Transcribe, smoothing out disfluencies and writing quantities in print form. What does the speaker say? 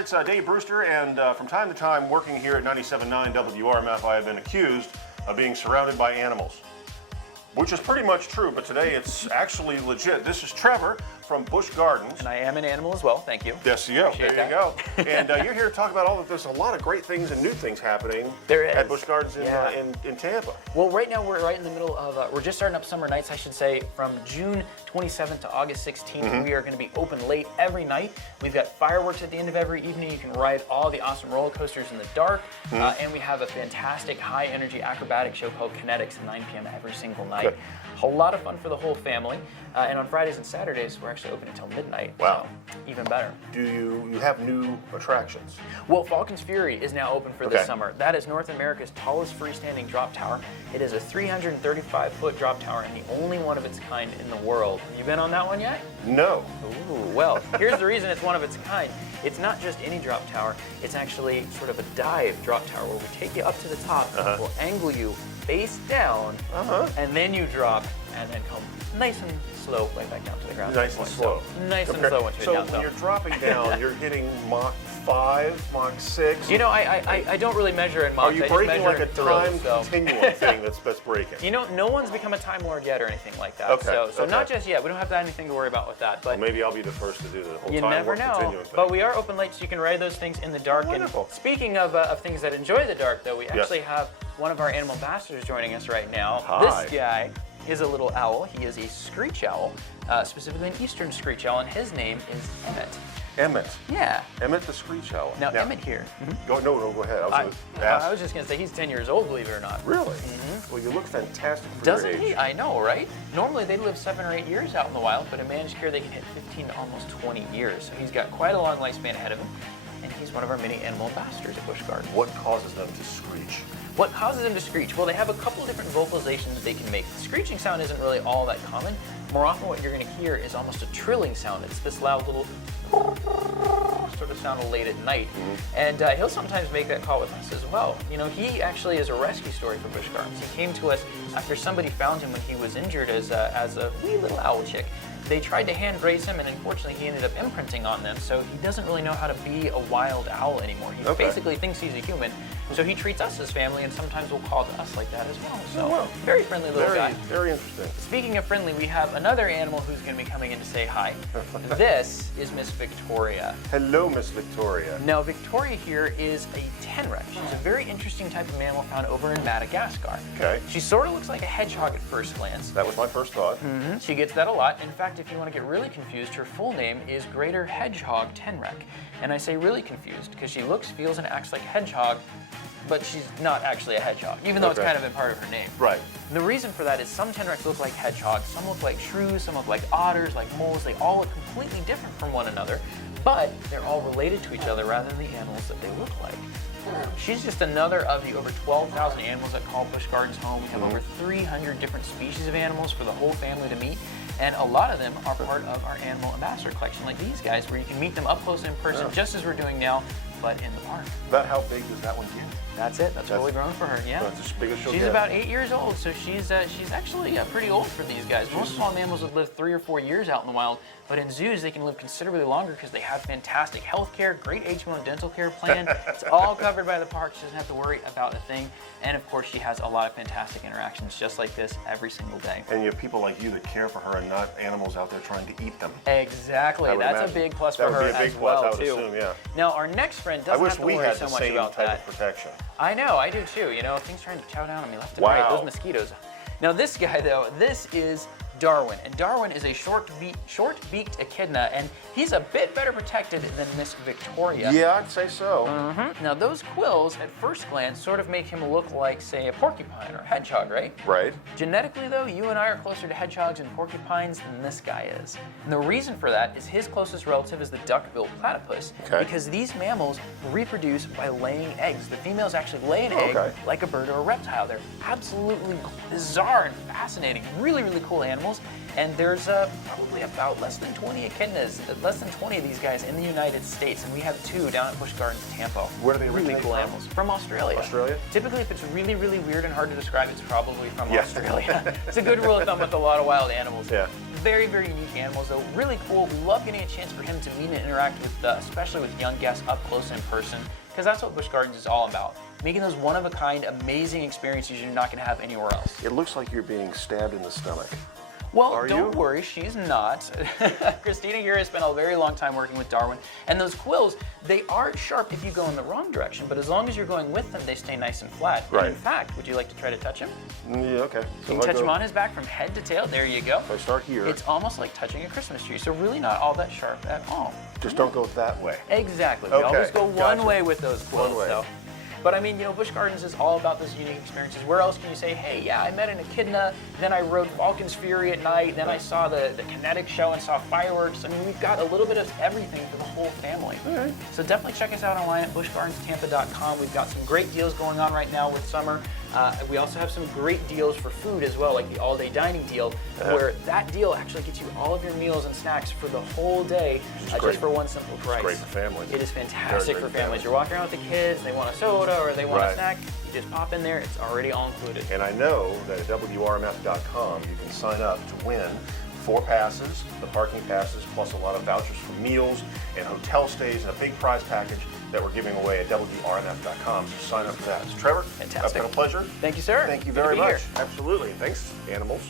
it's Dave Brewster, and from time to time, working here at 97.9 WRMF, I have been accused of being surrounded by animals, which is pretty much true, but today it's actually legit. This is Trevor from Busch Gardens. And I am an animal as well, thank you. Yes, you go. There you go. And you're here to talk about there's a lot of great things and new things happening at Busch Gardens in Tampa. Well, right now we're right in the middle of, we're just starting up summer nights, I should say, from June 27th to August 16th. We are going to be open late every night. We've got fireworks at the end of every evening. You can ride all the awesome roller coasters in the dark. And we have a fantastic high energy acrobatic show called Kinetics at 9 p.m. every single night. Good. A lot of fun for the whole family. And on Fridays and Saturdays, we're actually open until midnight. Wow. So even better. Do you have new attractions? Well, Falcon's Fury is now open for this summer. That is North America's tallest freestanding drop tower. It is a 335-foot drop tower and the only one of its kind in the world. Have you been on that one yet? No. Ooh, well, here's the reason it's one of its kind. It's not just any drop tower. It's actually sort of a dive drop tower where we take you up to the top, we'll angle you face down, and then you drop, and then come nice and slow right back down to the ground. Nice and slow. Nice and slow once you're down. So when you're dropping down, you're hitting Mach 5, Mach 6? You know, I don't really measure in Mach. Are you breaking like a time continuum thing that's breaking? You know, no one's become a Time Lord yet or anything like that. Okay. So not just yet. We don't have anything to worry about with that. But well, maybe I'll be the first to do the whole you time never warp know. continuum thing. But we are open late, so you can ride those things in the dark. Wonderful. And speaking of things that enjoy the dark, though, we actually have one of our animal ambassadors joining us right now. Hi. This guy is a little owl. He is a screech owl, specifically an eastern screech owl, and his name is Emmett. Emmett. Yeah. Emmett the screech owl. Now Emmett here. Go ahead. I was just going to say he's 10 years old, believe it or not. Really? Well, you look fantastic for Doesn't your age. he? I know, right? Normally they live 7 or 8 years out in the wild, but in managed care they can hit 15 to almost 20 years. So he's got quite a long lifespan ahead of him, and he's one of our many animal ambassadors at Busch Gardens. What causes them to screech? What causes them to screech? Well, they have a couple of different vocalizations they can make. The screeching sound isn't really all that common. More often what you're going to hear is almost a trilling sound. It's this loud little sort of sound late at night. And he'll sometimes make that call with us as well. You know, he actually is a rescue story for Busch Gardens. He came to us after somebody found him when he was injured as a wee little owl chick. They tried to hand raise him, and unfortunately he ended up imprinting on them, so he doesn't really know how to be a wild owl anymore. He basically thinks he's a human, so he treats us as family, and sometimes will call to us like that as well. So very friendly little guy. Very interesting. Speaking of friendly, we have another animal who's going to be coming in to say hi. This is Miss Victoria. Hello, Miss Victoria. Now, Victoria here is a tenrec. She's a very interesting type of mammal found over in Madagascar. Okay. She sort of looks like a hedgehog at first glance. That was my first thought. She gets that a lot. In fact, if you want to get really confused, her full name is greater hedgehog tenrec. And I say really confused because she looks, feels, and acts like a hedgehog, but she's not actually a hedgehog, even though it's kind of been part of her name. Right. And the reason for that is some tenrecs look like hedgehogs, some look like shrews, some look like otters, like moles. They all look completely different from one another, but they're all related to each other rather than the animals that they look like. She's just another of the over 12,000 animals that call Busch Gardens home. We have over 300 different species of animals for the whole family to meet. And a lot of them are part of our animal ambassador collection, like these guys, where you can meet them up close in person, just as we're doing now, but in the park. About how big does that one get? That's it. That's fully grown for her. Yeah. That's as big as she'll She's get. about 8 years old, so she's actually pretty old for these guys. Most small mammals would live 3 or 4 years out in the wild, but in zoos they can live considerably longer because they have fantastic health care, great HMO dental care plan. It's all covered by the park. She doesn't have to worry about a thing. And of course, she has a lot of fantastic interactions just like this every single day. And you have people like you that care for her and not animals out there trying to eat them. Exactly. That's a big plus for her as well, I would too. assume, yeah. Now, our next friend doesn't have to worry so much about that. I wish we had the same type of protection. I know, I do too. You know, things trying to chow down on me left and right. Those mosquitoes. Now, this guy, though, this is Darwin. And Darwin is a short-beaked echidna, and he's a bit better protected than Miss Victoria. Yeah, I'd say so. Now, those quills, at first glance, sort of make him look like, say, a porcupine or a hedgehog, right? Right. Genetically, though, you and I are closer to hedgehogs and porcupines than this guy is. And the reason for that is his closest relative is the duck-billed platypus, because these mammals reproduce by laying eggs. The females actually lay an egg like a bird or a reptile. They're absolutely bizarre and fascinating, really, really cool animals. And there's probably about less than 20 echidnas, less than 20 of these guys in the United States, and we have 2 down at Busch Gardens, Tampa. Where do they really originate cool from? animals. From Australia. Australia? Typically, if it's really, really weird and hard to describe, it's probably from Australia. It's a good rule of thumb with a lot of wild animals. Yeah. Very, very unique animals, though. Really cool. We love getting a chance for him to meet and interact with, especially with young guests up close in person, because that's what Busch Gardens is all about. Making those one-of-a-kind, amazing experiences you're not going to have anywhere else. It looks like you're being stabbed in the stomach. Well, Are don't you? worry, she's not. Christina here has spent a very long time working with Darwin, and those quills, they are sharp if you go in the wrong direction, but as long as you're going with them, they stay nice and flat. Right. And in fact, would you like to try to touch him? Yeah, okay. So You can touch him on his back from head to tail. There you go. If I start here, It's almost like touching a Christmas tree, so really not all that sharp at all. just don't go that way. Exactly. We Okay, always go one gotcha. way with those quills. One way. So. But I mean, you know, Busch Gardens is all about those unique experiences. Where else can you say, hey, yeah, I met an echidna, then I rode Vulcan's Fury at night, then I saw the kinetic show and saw fireworks. I mean, we've got a little bit of everything for the whole family. All right. So definitely check us out online at buschgardenstampa.com. We've got some great deals going on right now with summer. We also have some great deals for food as well, like the all-day dining deal, where that deal actually gets you all of your meals and snacks for the whole day, great. just for one simple price. Great for families. It is fantastic Very for great families. You're walking around with the kids, they want a soda or they want Right. a snack, you just pop in there, it's already all included. And I know that at WRMF.com you can sign up to win 4 passes, the parking passes, plus a lot of vouchers for meals and hotel stays and a big prize package that we're giving away at WRMF.com. So sign up for that. So Trevor, Fantastic. that's been a pleasure. Thank you, sir. Thank you Good to very be much. here. Absolutely. Thanks, animals.